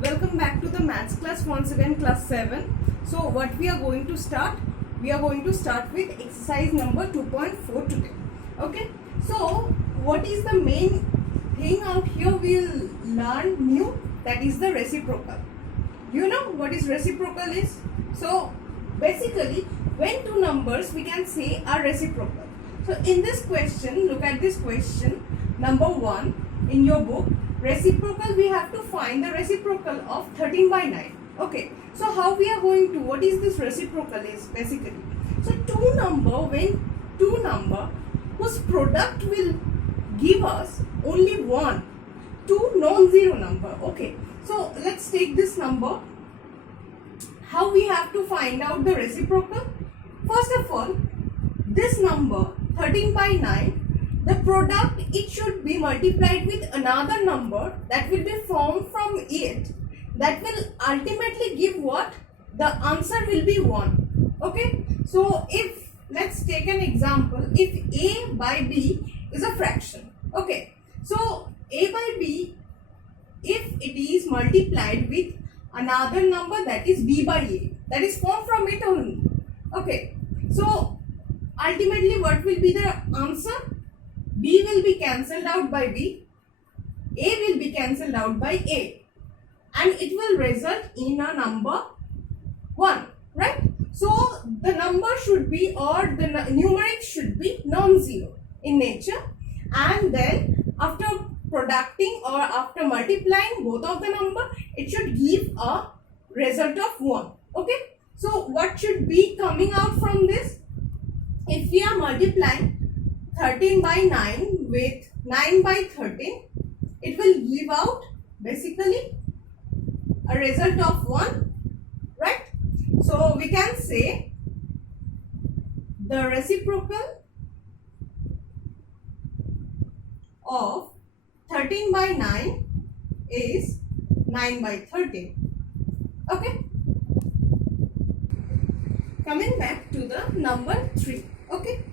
Welcome back to the maths class once again, class 7. So what we are going to start? We are going to start with exercise number 2.4 today. Okay. So what is the main thing out here? We'll learn new, that is the reciprocal. You know what is reciprocal is? So basically when two numbers we can say are reciprocal. So in this question, look at this question number 1 in your book. Reciprocal, we have to find the reciprocal of 13 by 9. Okay, so how we are going to, what is this reciprocal is basically? So when two number whose product will give us only one, two non-zero number. Okay, so let's take this number. How we have to find out the reciprocal? First of all, this number 13 by 9, the product, it should be multiplied with another number that will be formed from it, that will ultimately give what? The answer will be 1. Okay, so if, let's take an example, if a by b is a fraction. Okay, so a by b, if it is multiplied with another number, that is b by a, that is formed from it only. Okay, so ultimately what will be the answer? B will be cancelled out by B, A will be cancelled out by A, and it will result in a number 1, right? So the number should be, or the numeric should be non-zero in nature, and then after producting or after multiplying both of the number, it should give a result of 1. Okay, so what should be coming out from this? If we are multiplying 13 by 9 with 9 by 13, it will give out basically a result of 1, right? So we can say the reciprocal of 13 by 9 is 9 by 13. Okay, coming back to the number 3. Okay,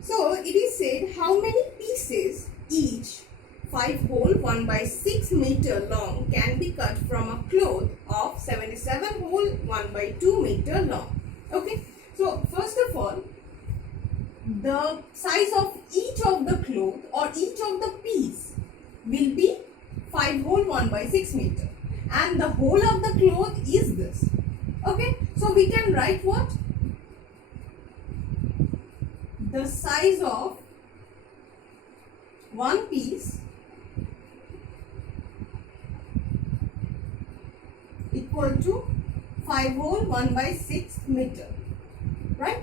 so it is said how many pieces each 5 whole 1 by 6 meter long can be cut from a cloth of 77 whole 1 by 2 meter long. Okay, so first of all, the size of each of the cloth or each of the piece will be 5 whole 1 by 6 meter, and the whole of the cloth is this. Okay, so we can write what? The size of one piece equal to 5 whole 1 by 6 meter, right?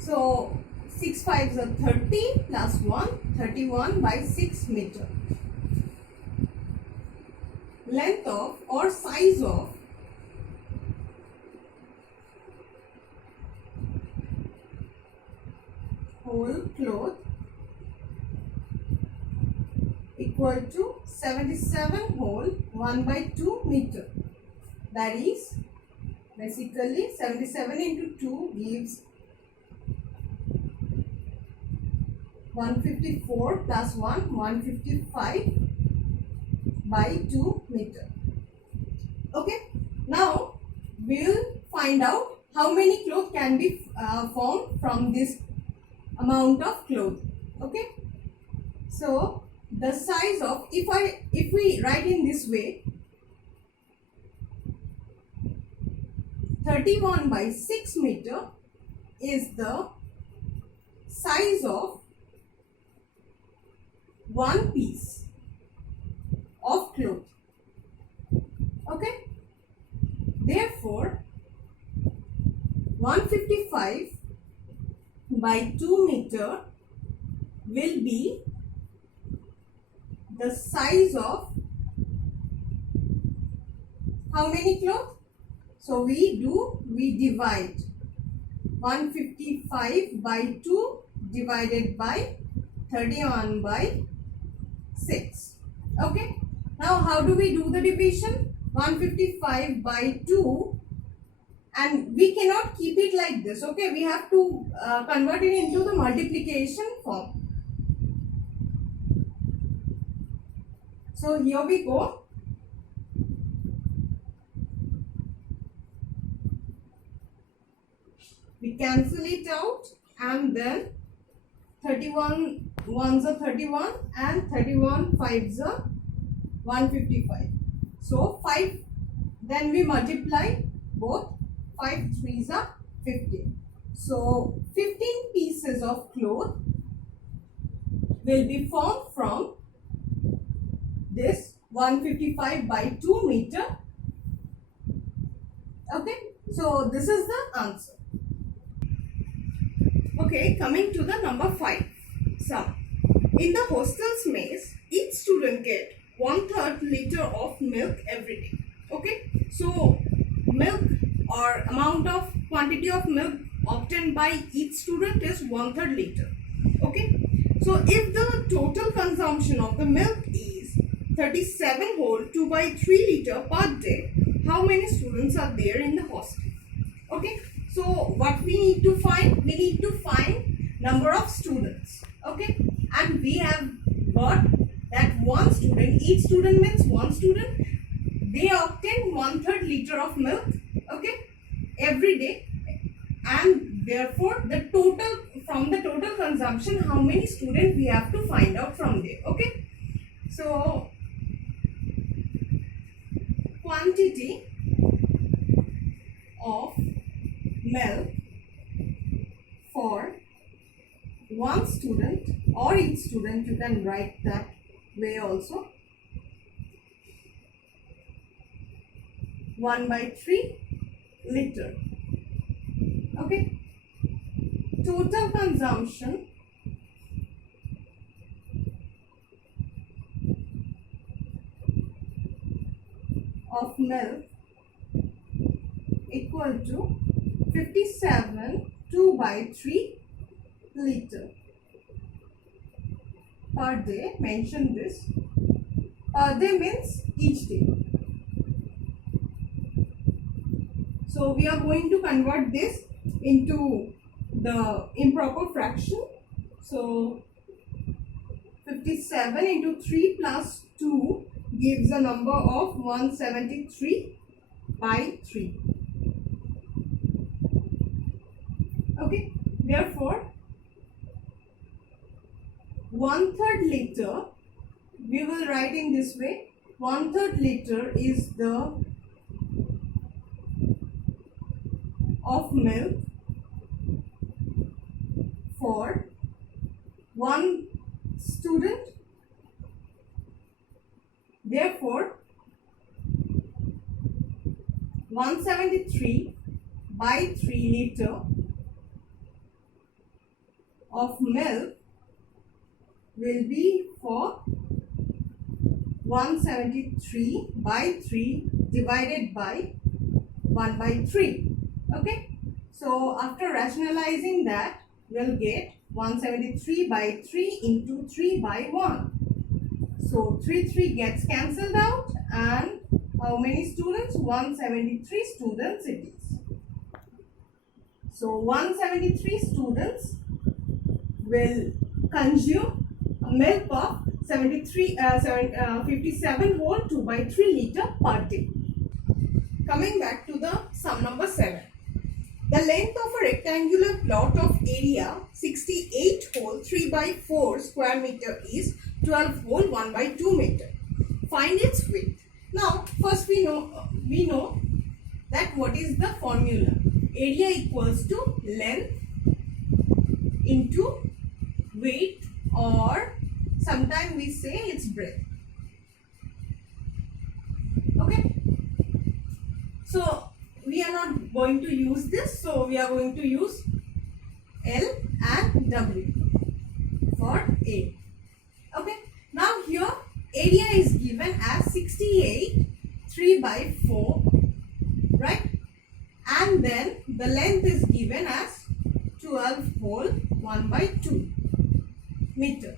So 6 5s are 30 plus 1, 31 by 6 meter. Length of or size of whole cloth equal to 77 whole 1 by 2 meter. That is basically 77 into 2 gives 154 plus 1, 155 by 2 meter. Okay, now we will find out how many cloth can be formed from this amount of cloth. Okay, so the size of, if we write in this way, 31 by 6 meter is the size of one piece of cloth. Okay, therefore 155 by 2 meter will be the size of how many cloth? So we divide 155 by 2 divided by 31 by 6. Okay, now how do we do the division? 155 by 2, and we cannot keep it like this. Okay, we have to convert it into the multiplication form. So here we go. we cancel it out, and then 31 ones are 31 and 31 fives are 155. So 5, then we multiply both. 5 threes are 15. So 15 pieces of cloth will be formed from this 155 by 2 meter. Okay, so this is the answer. Okay, coming to the number 5 sum. In the hostel's mess, each student get 1/3 liter of milk every day. Okay, so milk or amount of quantity of milk obtained by each student is 1/3 liter. Okay, so if the total consumption of the milk is 37 whole 2/3 liter per day, how many students are there in the hostel? Okay, so what we need to find? We need to find number of students. Okay, and we have got that one student, each student means one student, they obtain 1/3 liter of milk, okay, every day, and therefore the total, from the total consumption, how many students we have to find out from there. Okay, so quantity of milk for one student or each student, you can write that way also, 1/3 liter. Okay, total consumption of milk equal to 57 2/3 liter per day. Mention this. Per day means each day. So we are going to convert this into the improper fraction. So 57 into 3 plus 2 gives a number of 173/3. Okay, therefore 1/3 liter, we will write in this way. 1/3 liter is the of milk for one student. Therefore 173/3 liter of milk will be for 173/3 divided by 1/3. Okay, so after rationalizing that, we'll get 173/3 into 3/1. So 3 gets cancelled out, and how many students? 173 students it is. So 173 students will consume milk of 57 whole 2/3 liter per day. Coming back to the sum number 7. The length of a rectangular plot of area 68 whole 3/4 square meter is 12 whole 1/2 meter. Find its width. Now first we know that what is the formula. Area equals to length into width, or sometimes we say its breadth. Okay, so we are not going to use this, so we are going to use L and W for A. Okay, now here area is given as 68 3/4, right, and then the length is given as 12 whole 1/2 meter,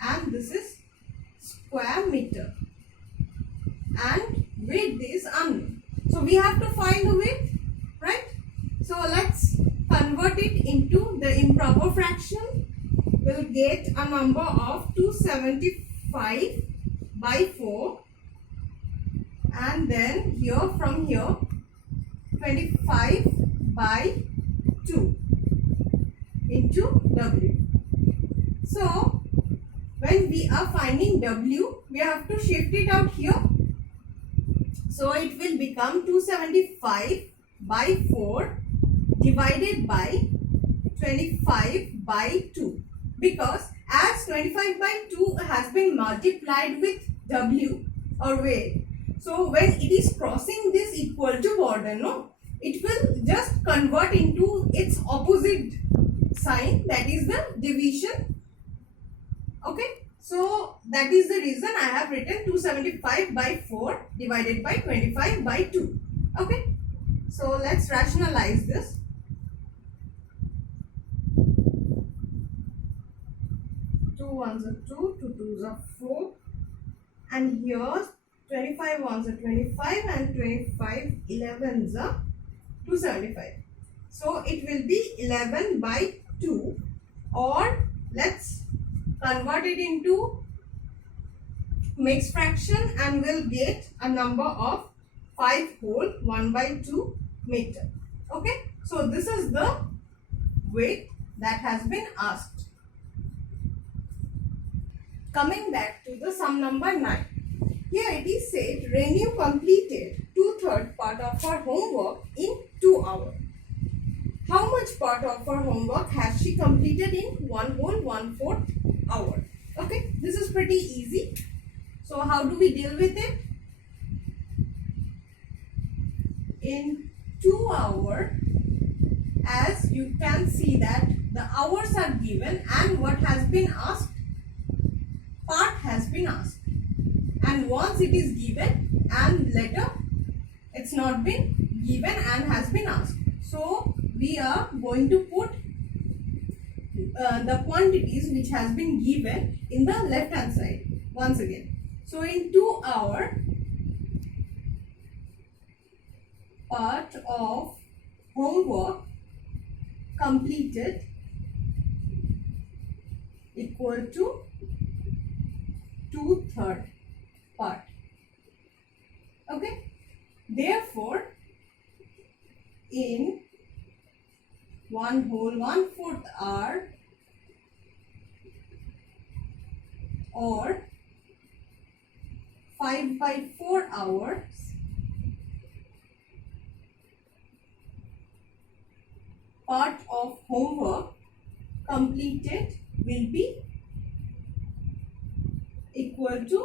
and this is square meter, and width is unknown. So we have to find the width, right? So let's convert it into the improper fraction. We'll get a number of 275/4, and then here from here 25/2. 2 into W. So when we are finding W, we have to shift it out here. So it will become 275 by 4 divided by 25 by 2, because as 25 by 2 has been multiplied with W or weight, so when it is crossing this equal to border, no, it will just convert into its opposite sign, that is the division. Okay, so that is the reason I have written 275 by 4 divided by 25 by 2. Okay, so let's rationalize this. 2 ones are 2, 2 twos are 4, and here 25 ones are 25 and 25 11s are 275. So it will be 11 by 2, or let's convert it into mixed fraction and we'll get a number of 5 whole 1 by 2 meter. Okay, so this is the weight that has been asked. Coming back to the sum number 9. Here it is said Renu completed 2/3 part of her homework in 2 hours. How much part of her homework has she completed in 1 whole 1/4 hour? Okay, this is pretty easy. So how do we deal with it? In 2 hours, as you can see that the hours are given and what has been asked, part has been asked, and once it is given and later it's not been given and has been asked, so we are going to put the quantities which has been given in the left hand side once again. So in 2 hours, part of homework completed equal to 2/3 part. Okay, therefore in 1 whole 1/4 hour or 5 by 4 hours, part of homework completed will be equal to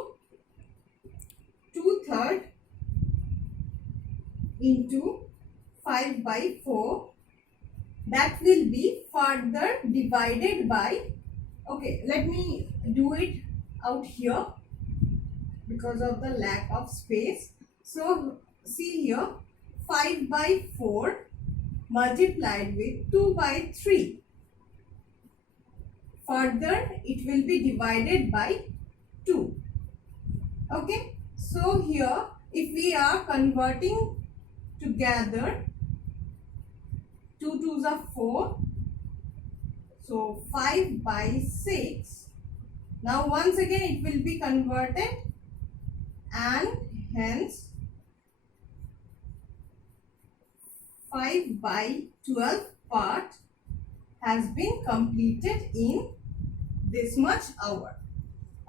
2/3 into 5 by 4. That will be further divided by, okay, let me do it out here because of the lack of space. So see here, 5 by 4 multiplied with 2 by 3. Further it will be divided by 2. Okay, so here if we are converting together, 2 twos are 4, so 5 by 6. Now once again it will be converted, and hence 5 by 12 part has been completed in this much hour.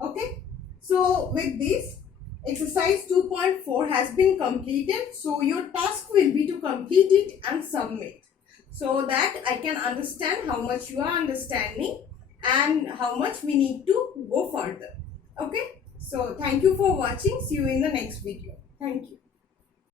Okay, so with this, exercise 2.4 has been completed. So your task will be to complete it and submit, so that I can understand how much you are understanding and how much we need to go further. Okay, so thank you for watching. See you in the next video. Thank you.